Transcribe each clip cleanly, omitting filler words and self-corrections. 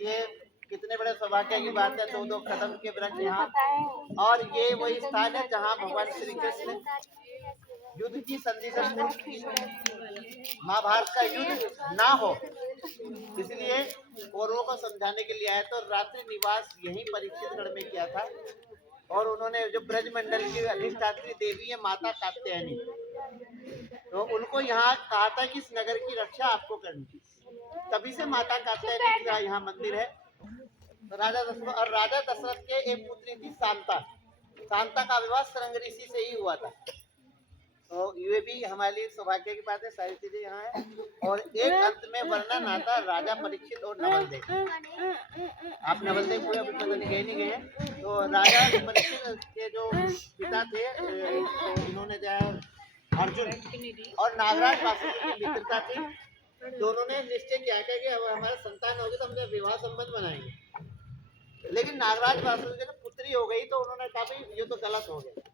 ये कितने बड़े सौभाग्य की बात है, दो कदम के वृक्ष यहाँ। और ये वही स्थान है जहाँ भगवान श्री कृष्ण युद्ध की संधि महाभारत का युद्ध ना हो इसलिए कौरवों को समझाने के लिए आए। तो रात्रि निवास यही परीक्षितगढ़ में किया था। और उन्होंने जो ब्रजमंडल की अधिष्ठात्री देवी है माता कात्यायनी, तो उनको यहाँ कहा था कि इस नगर की रक्षा आपको करनी, तभी से माता कात्यायनी का यहाँ मंदिर है। तो राजा दशरथ के एक पुत्री थी शांता। शांता का विवाह सरंग ऋषि से ही हुआ था। तो ये भी हमारे लिए सौभाग्य की बात है। सारी चीजें यहाँ है। और एक अंत में वर्णन आता राजा परीक्षित और नवलदेव। आप नवलदेव पूरे अभी पता नहीं गए नहीं गए। तो राजा परीक्षित के जो पिता थे तो इन्होंने जो है अर्जुन और नागराज वासुदेव की मित्रता थी। दोनों ने निश्चय किया कि अब हमारा संतान होगी तो हम विवाह संबंध बनाएंगे। लेकिन नागराज वासुदेव की पुत्री हो गई तो उन्होंने कहा भाई ये तो गलत हो गया।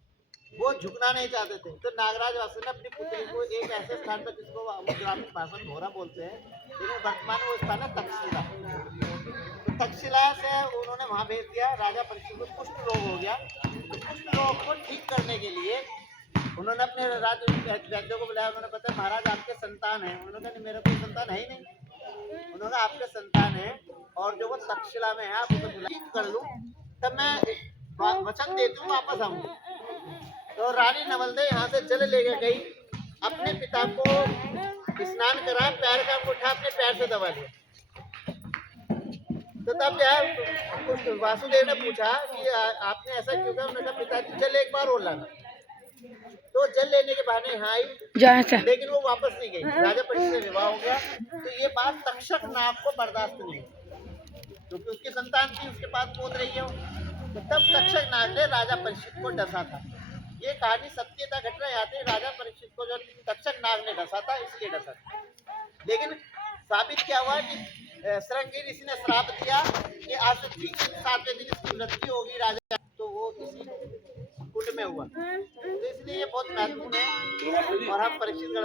वो झुकना नहीं चाहते थे। तो नागराज वासुदेव ने अपनी पुत्री को एक ऐसे स्थान पर जिसको ग्रामीण भाषा में घोरा बोलते हैं, लेकिन वर्तमान वो स्थान है तक्षशिला। तो तक्षशिला से उन्होंने वहां भेज दिया। राजा परीक्षित को कुष्ठ रोग हो गया। तो कुष्ठ रोग को ठीक करने के लिए उन्होंने अपने वैद्यों को बुलाया। उन्होंने बताया महाराज आपके संतान है। उन्होंने कहा मेरा कोई संतान है ही नहीं। उन्होंने आपके संतान है और जो वो तक्षशिला में है आप उसे बुला कर लूं तब मैं वचन देती हूँ वापस आऊंगी। तो रानी नवलदेव यहाँ से जल लेकर गई। अपने पिता को स्नान करा, पैर का अंगूठा अपने पैर से दबा लिया। तो तब क्या वासुदेव ने पूछा कि आपने ऐसा क्यों किया। उन्होंने कहा पिताजी जल एक बार और लाना। तो जल लेने के बहाने यहाँ आई, लेकिन वो वापस नहीं गई। राजा परीक्षित से विवाह हो गया। तो ये बात तक्षक नाग को बर्दाश्त नहीं, क्योंकि उसकी संतान थी, उसके पास पोत रही है। तो तब तक्षक नाग ने राजा परीक्षित को डसा था। ये कहानी सत्यता घटना याद है। राजा परीक्षित को जो तक्षक नाग ने डसा था इसलिए डसा था। लेकिन साबित क्या हुआ कि सरंगी ऋषि ने श्राप दिया कि आज से ठीक 7वें दिन इसकी मृत्यु होगी राजा। तो वो इसी कुंड में हुआ। तो इसलिए ये बहुत महत्वपूर्ण है। और हम परीक्षितगढ़